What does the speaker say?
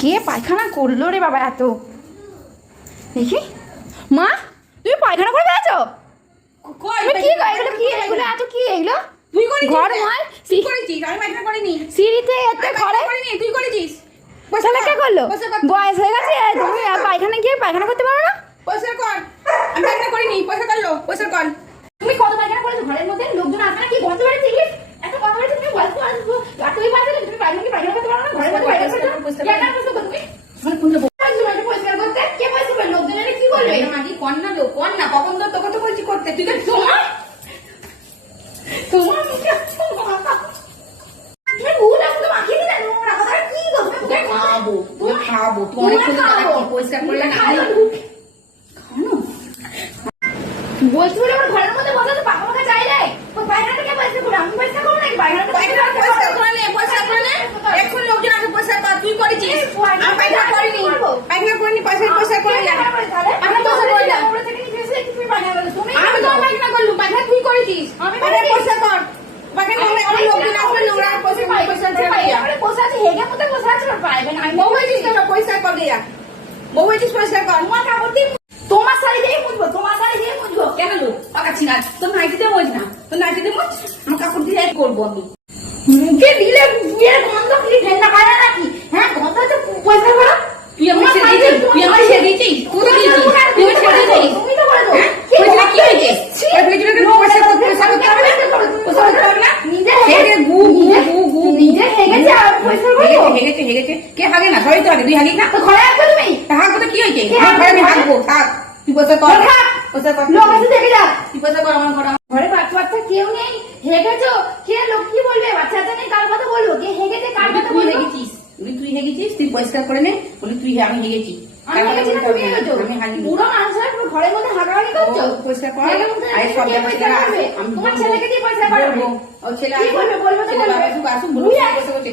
কে পায়খানা করলো রে বাবা এত? দেখি মা, তুমি পায়খানা করে বেড়াচ্ছ? কি এগুলো? কি এগুলো? এত কি এগুলো? তুই করেছিস? ঘর নয়, তুই করেছিস? আমি পায়খানা করিনি। সিঁড়িতে এতে ঘরে করিনি, তুই করেছিস। তাহলে কে করলো? বয়স হয়ে গেছে, তুমি আর পায়খানা গিয়ে পায়খানা করতে পারো না? পয়সা কর। আমি পায়খানা করিনি, পয়সা করলো, পয়সা কর। তুমি কত পায়খানা করেছো? ঘরের মধ্যে লোকজন আসবে না কি? গন্ধ বেরোচ্ছে কি? এত গন্ধ বেরোচ্ছে, তুমি বয়স তো আসবো আর তুই পারবে তুমি পায়খানা করতে পারো না? ঘরের মধ্যে পায়খানা করতে কেন করছো তুমি? মানে কোনটা পরিষ্কার করতে কে পয়সা পাবে? লোকজন এলে কি বলবে? মাগি কর না লো, কর না। কখন তো তোকে তো বলছি করতে, তুই তো তোমার তোমার মুখে তুমি ভুল আছে, তো মাখিয়ে দিলে নোংরা কথা কি করবে? তোকে খাবো, তোকে খাবো। তুই অনেকক্ষণ টাকা কি পরিষ্কার করলে না? খানো বলছি বলে আমার ঘরের মধ্যে বসে তো পাখা পাখা চাইলে ওই পায়খানাটা কে পয়সা করবে? আমি পয়সা করবো নাকি? পায়খানাটা পয়সা করে নে, পয়সা করে নে। এখন লোকজন আছে, পয়সা কর। তুই করেছিস? আমি পায়খানা করিনি, পায়খানা করিনি। পয়সা করে না। আমি পয়সা করে না। আমি তো পায়খানা করলুম, পায়খানা তুই করেছিস। আমি পয়সা কর। পায়খানা করলে আমার লোকজন আসবে, নোংরা পয়সা আছে হেগে মতো বসে আছে ওর পায়খানা। আমি বউ হয়েছিস তো, পয়সা কর দিয়া। বউ হয়েছিস, পয়সা কর। তোমার কাপড় দিয়ে তোমার শাড়ি দিয়ে মুছবো, তোমার শাড়ি দিয়ে মুছবো। কেন লোক পাকাচ্ছি না? তোর নাইটিতে মোজ না, তোর নাইটিতে মোজ। আমার কাপড় দিয়ে করবো আমি। মুখে দিলে বিয়ের গন্ধ কি ঘেন্না পায় না নাকি? হ্যাঁ গন্ধ হচ্ছে পয়সা করো। তুই আমার ছেড়ে দিয়েছিস, তুই আমার ছেড়ে দিয়েছিস, তুই তো দিয়েছিস, তুই আমার ছেড়ে দিয়েছিস। তুমি তো করে দাও। পয়সা কি হয়েছে? পয়সা করতে হবে না? পয়সা করতে হবে না? নিজে হেগে গু গু গু গু নিজে হেগেছে আর পয়সা করো। হেগেছে। কে হাগে না? সবাই তো হাগে, তুই হাগিস না? তো ঘরে আসবে তুমি? হাগবো তো কি হয়েছে? ঘরে আমি হাগবো, থাক। তুই পয়সা কর, পয়সা কর। লোক এসে দেখে যা। তুই পয়সা কর, আমার ঘরে। ঘরে বাচ্চা কেউ নেই, হেগেছো, কে লোক কি বলবে? বাচ্চাটা নেই, কার কথা বলবো? কে হেগেছে কার কথা তুই বলবো? হেগেছিস, তুই হেগেছিস, তুই পরিষ্কার করে নে। বলি তুই আমি হেগেছি। আমি হেগেছি না তুমি হেগেছো? আমি হাগি। বুড়ো মানুষের ঘরের মধ্যে হাগাহাগি করছো? পরিষ্কার কর। হেগে মুখে আরে সব কে পয়সা করবে? তোমার ছেলেকে দিয়ে পয়সা করাবে? ও ছেলে কি বলবে? বলবে তো ছেলে বলবে। আসুক, বলবো বুঝে পয়সা করছে।